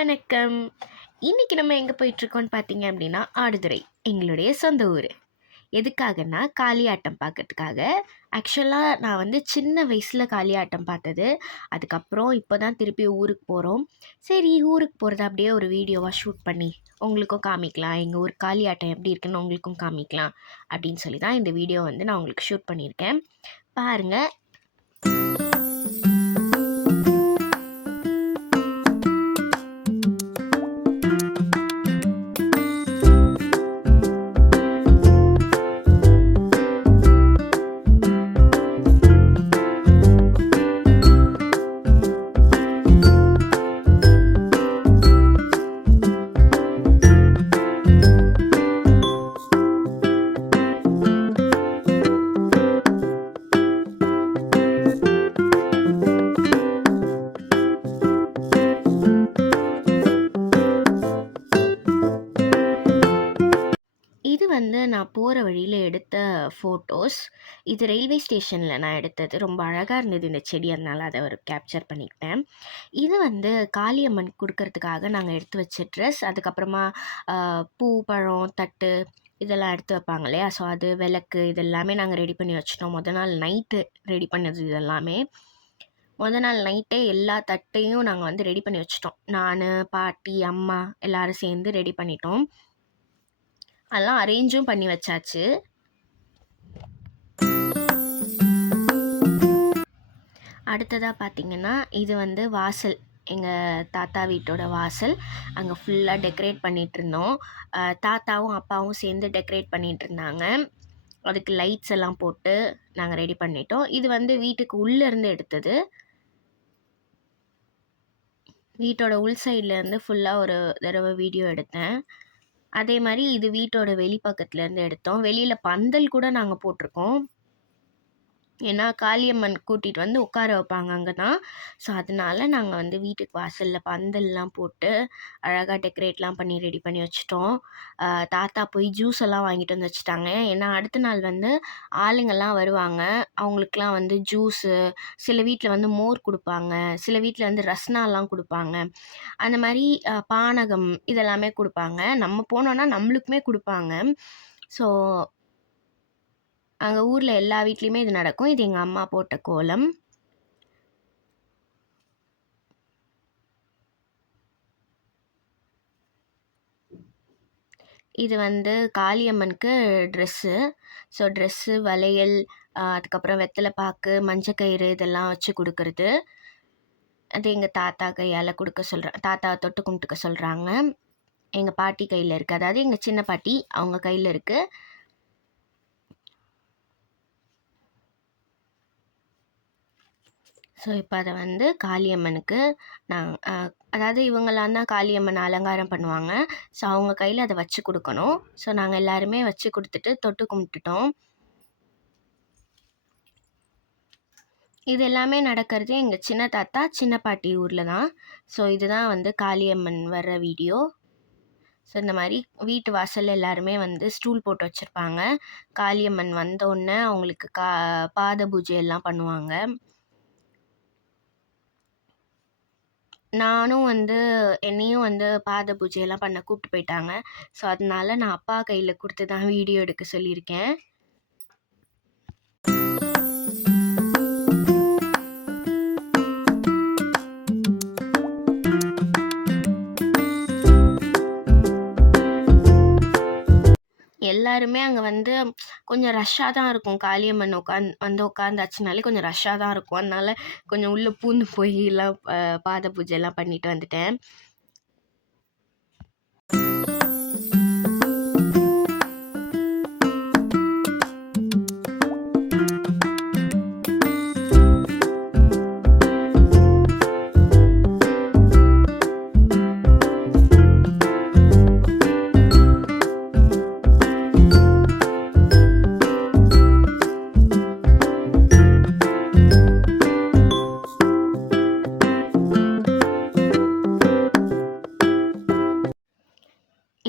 வணக்கம். இன்னைக்கு நம்ம எங்கே போயிட்டுருக்கோம்னு பார்த்தீங்க அப்படின்னா ஆடுதுறை, எங்களுடைய சொந்த ஊர். எதுக்காகன்னா காளியாட்டம் பார்க்கறதுக்காக. ஆக்சுவலாக நான் வந்து சின்ன வயசில் காளியாட்டம் பார்த்தது. அதுக்கப்புறம் இப்போ தான் திருப்பி ஊருக்கு போகிறோம். சரி, ஊருக்கு போகிறத அப்படியே ஒரு வீடியோவாக ஷூட் பண்ணி உங்களுக்கும் காமிக்கலாம், எங்கள் ஊர் காளியாட்டம் எப்படி இருக்குன்னு உங்களுக்கும் காமிக்கலாம் அப்படின்னு சொல்லி தான் இந்த வீடியோ வந்து நான் உங்களுக்கு ஷூட் பண்ணியிருக்கேன். பாருங்கள். இது வந்து நான் போகிற வழியில் எடுத்த ஃபோட்டோஸ். இது ரயில்வே ஸ்டேஷனில் நான் எடுத்தது. ரொம்ப அழகாக இருந்தது இந்த செடி, அதனால் அதை ஒரு கேப்சர் பண்ணிக்கிட்டேன். இது வந்து காளியம்மன் கொடுக்கறதுக்காக நாங்கள் எடுத்து வச்ச ட்ரெஸ். அதுக்கப்புறமா பூ, பழம், தட்டு இதெல்லாம் எடுத்து வைப்பாங்க இல்லையா, ஸோ அது விளக்கு இதெல்லாமே நாங்கள் ரெடி பண்ணி வச்சிட்டோம். நாள் நைட்டு ரெடி பண்ணது இதெல்லாமே. நாள் நைட்டே எல்லா தட்டையும் நாங்கள் வந்து ரெடி பண்ணி வச்சிட்டோம். நான், பாட்டி, அம்மா எல்லோரும் சேர்ந்து ரெடி பண்ணிட்டோம். அதெல்லாம் அரேஞ்சும் பண்ணி வச்சாச்சு. அடுத்ததாக பார்த்திங்கன்னா இது வந்து வாசல், எங்கள் தாத்தா வீட்டோட வாசல். அங்கே ஃபுல்லாக டெக்கரேட் பண்ணிகிட்ருந்தோம். தாத்தாவும் அப்பாவும் சேர்ந்து டெக்கரேட் பண்ணிகிட்ருந்தாங்க. அதுக்கு லைட்ஸ் எல்லாம் போட்டு நாங்கள் ரெடி பண்ணிட்டோம். இது வந்து வீட்டுக்கு உள்ளேருந்து எடுத்தது. வீட்டோட உள் சைட்லேருந்து ஃபுல்லாக ஒரு தடவை வீடியோ எடுத்தேன். அதே மாதிரி இது வீட்டோட வெளி பக்கத்துலேருந்து எடுத்தோம். வெளியில் பந்தல் கூட நாங்கள் போட்டிருக்கோம். ஏன்னா காளியம்மன் கூட்டிகிட்டு வந்து உட்கார வைப்பாங்க அங்கே தான். ஸோ அதனால நாங்கள் வந்து வீட்டுக்கு வாசலில் பந்தல்லாம் போட்டு அழகாக டெக்கரேட்லாம் பண்ணி ரெடி பண்ணி வச்சுட்டோம். தாத்தா போய் ஜூஸ் எல்லாம் வாங்கிட்டு வந்து வச்சுட்டாங்க. ஏன்னா அடுத்த நாள் வந்து ஆளுங்கள்லாம் வருவாங்க. அவங்களுக்குலாம் வந்து ஜூஸு, சில வீட்டில் வந்து மோர் கொடுப்பாங்க, சில வீட்டில் வந்து ரஸ்னாலாம் கொடுப்பாங்க. அந்த மாதிரி பானகம் இதெல்லாமே கொடுப்பாங்க. நம்ம போனோன்னா நம்மளுக்குமே கொடுப்பாங்க. ஸோ அங்கே ஊரில் எல்லா வீட்லேயுமே இது நடக்கும். இது எங்கள் அம்மா போட்ட கோலம். இது வந்து காளியம்மனுக்கு ட்ரெஸ்ஸு. ஸோ ட்ரெஸ்ஸு, வளையல், அதுக்கப்புறம் வெத்தலை பாக்கு, மஞ்சக்கயிறு இதெல்லாம் வச்சு கொடுக்குறது. அது எங்கள் தாத்தா கையால் கொடுக்க சொல்கிறேன். தாத்தா தொட்டு கும்பிட்டுக்க சொல்கிறாங்க. எங்கள் பாட்டி கையில் இருக்குது, அதாவது எங்கள் சின்ன பாட்டி அவங்க கையில் இருக்குது. ஸோ இப்போ அதை வந்து காளியம்மனுக்கு அதாவது இவங்களாம் தான் காளியம்மன் அலங்காரம் பண்ணுவாங்க. ஸோ அவங்க கையில் அதை வச்சு கொடுக்கணும். ஸோ நாங்கள் எல்லாருமே வச்சு கொடுத்துட்டு தொட்டு கும்பிட்டுட்டோம். இது எல்லாமே நடக்கிறது எங்கள் சின்ன தாத்தா சின்ன பாட்டி ஊரில் தான். ஸோ இதுதான் வந்து காளியம்மன் வர்ற வீடியோ. ஸோ இந்த மாதிரி வீட்டு வாசலில் எல்லாருமே வந்து ஸ்டூல் போட்டு வச்சுருப்பாங்க. காளியம்மன் வந்தோடனே அவங்களுக்கு பாத பூஜை எல்லாம் பண்ணுவாங்க. நானும் வந்து என்னையும் வந்து பாத பூஜையெல்லாம் பண்ண கூப்பிட்டு போயிட்டாங்க. ஸோ அதனால நான் அப்பா கையில் கொடுத்து தான் வீடியோ எடுக்க சொல்லியிருக்கேன். எல்லாருமே அங்கே வந்து கொஞ்சம் ரஷ்ஷாக தான் இருக்கும். காளியம்மன் உட்காந்தாச்சுனாலே கொஞ்சம் ரஷ்ஷாக தான் இருக்கும். அதனால கொஞ்சம் உள்ளே பூந்து போய் எல்லாம் பாத பூஜைலாம் பண்ணிட்டு வந்துட்டேன்.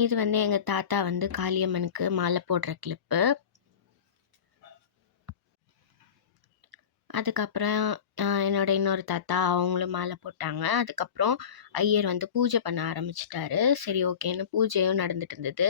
இது வந்து எங்கள் தாத்தா வந்து காளியம்மனுக்கு மாலை போடுற கிளிப்பு. அதுக்கப்புறம் என்னோட இன்னொரு தாத்தா அவங்களும் மாலை போட்டாங்க. அதுக்கப்புறம் ஐயர் வந்து பூஜை பண்ண ஆரம்பிச்சுட்டாரு. சரி ஓகேன்னு பூஜையும் நடந்துட்டு இருந்தது.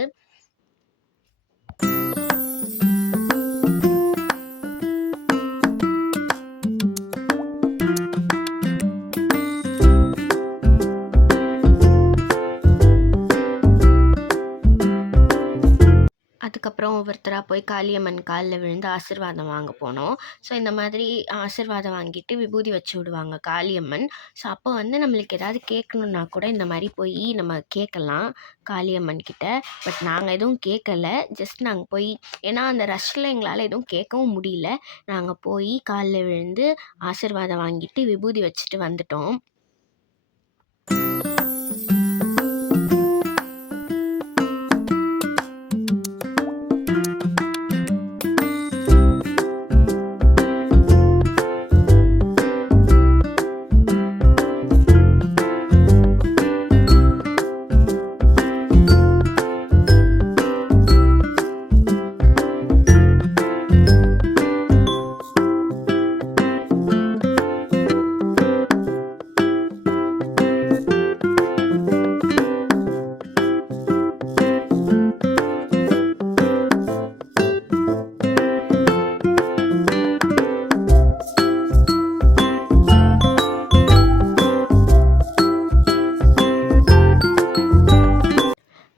அதுக்கப்புறம் ஒவ்வொருத்தரா போய் காளியம்மன் கால்ல விழுந்து ஆசீர்வாதம் வாங்க போனோம். ஸோ இந்த மாதிரி ஆசீர்வாதம் வாங்கிட்டு விபூதி வச்சு விடுவாங்க காளியம்மன். ஸோ அப்போ வந்து நம்மளுக்கு ஏதாவது கேட்கணுன்னா கூட இந்த மாரி போய் நம்ம கேட்கலாம் காளியம்மன் கிட்ட. பட் நாங்க எதுவும் கேட்கல. ஜஸ்ட் நாங்க போய் ஏன்னா அந்த ரஷ்ல எங்களால எதுவும் கேட்கவும் முடியல. நாங்க போய் கால்ல விழுந்து ஆசீர்வாதம் வாங்கிட்டு விபூதி வச்சுட்டு வந்துட்டோம்.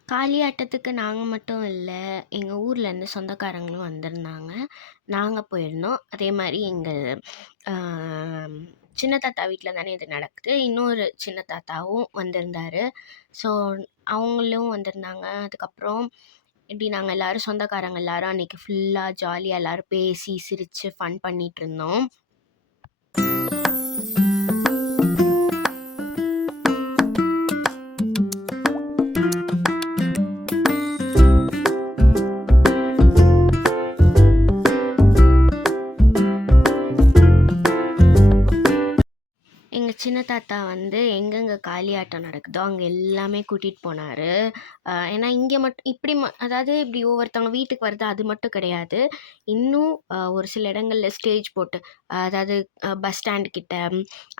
காளியாட்டத்துக்கு நாங்க மட்டும் இல்ல, எங்க ஊர்லேருந்து சொந்தக்காரங்களும் வந்திருந்தாங்க. நாங்க போயிருந்தோம். அதே மாரி எங்க அ சின்ன தாத்தா வீட்ல தானே இது நடக்குது. இன்னொரு சின்ன தாத்தாவும் வந்திருந்தாரு. ஸோ அவங்களும் வந்திருந்தாங்க. அதுக்கப்புறம் இப்படி நாங்க எல்லாரும் சொந்தக்காரங்க எல்லாரும் அன்னைக்கு ஃபுல்லா ஜாலியா எல்லாரும் பேசி, சிரிச்சு, ஃபன் பண்ணிட்டுருந்தோம். எங்க சின்ன தாத்தா வந்து எங்கெங்க காளியாட்டம் நடக்குதோ, அங்க எல்லாமே கூட்டிட்டு போனாரு. ஏன்னா இங்க இப்படி அதாவது இப்படி ஒவ்வொருத்தவங்க வீட்டுக்கு வருது அது மட்டும் கிடையாது. இன்னும் ஒரு சில இடங்கள்ல ஸ்டேஜ் போட்டு அதாவது பஸ் ஸ்டாண்ட் கிட்ட,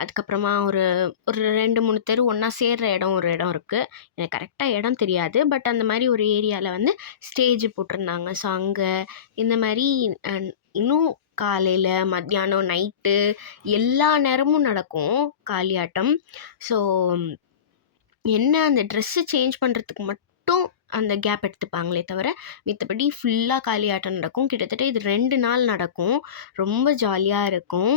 அதுக்கப்புறமா ஒரு ஒரு 2, 3 தெரு ஒண்ணா சேர்ற இடம் ஒரு இடம் இருக்கு. எனக்கு கரெக்ட்டா இடம் தெரியாது. பட் அந்த மாரி ஒரு ஏரியால வந்து ஸ்டேஜ் போட்டிருந்தாங்க. ஸோ அங்க இந்த மாரி அ இன்னும் காலையில, மத்தியானம், நைட்டு எல்லா நேரமும் நடக்கும் காளியாட்டம். ஸோ என்ன அந்த ட்ரெஸ்ஸு சேஞ்ச் பண்ணுறதுக்கு மட்டும் அந்த கேப் எடுத்துப்பாங்களே தவிர, மித்தபடி ஃபுல்லா காளியாட்டம் நடக்கும். கிட்டத்தட்ட இது 2 நாள் நடக்கும். ரொம்ப ஜாலியா இருக்கும்.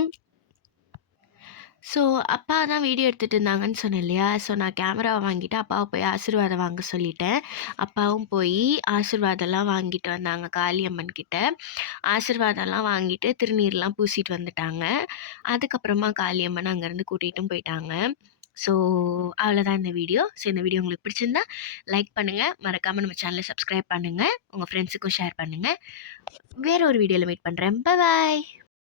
ஸோ அப்பா தான் வீடியோ எடுத்துட்டு இருந்தாங்கன்னு சொன்னேன் இல்லையா? ஸோ நான் கேமராவ வாங்கிட்டு அப்பாவ போய் ஆசீர்வாதம் வாங்க சொல்லிட்டேன். அப்பாவும் போய் ஆசீர்வாதம்லாம் வாங்கிட்டு வந்தாங்க காளியம்மன் கிட்ட. ஆசீர்வாதம்லாம் வாங்கிட்டு திருநீர்லாம் பூசிட்டு வந்துட்டாங்க. அதுக்கப்புறமா காளியம்மன் அங்கேருந்து கூட்டிட்டும் போயிட்டாங்க. ஸோ அவ்வளோதான் இந்த வீடியோ. ஸோ இந்த வீடியோ உங்களுக்கு பிடிச்சிருந்தா லைக் பண்ணுங்க. மறக்காம நம்ம சேனல சப்ஸ்கிரைப் பண்ணுங்க. உங்க ஃப்ரெண்ட்ஸுக்கும் ஷேர் பண்ணுங்க. வேற ஒரு வீடியோல மீட் பண்றேன். பாய்.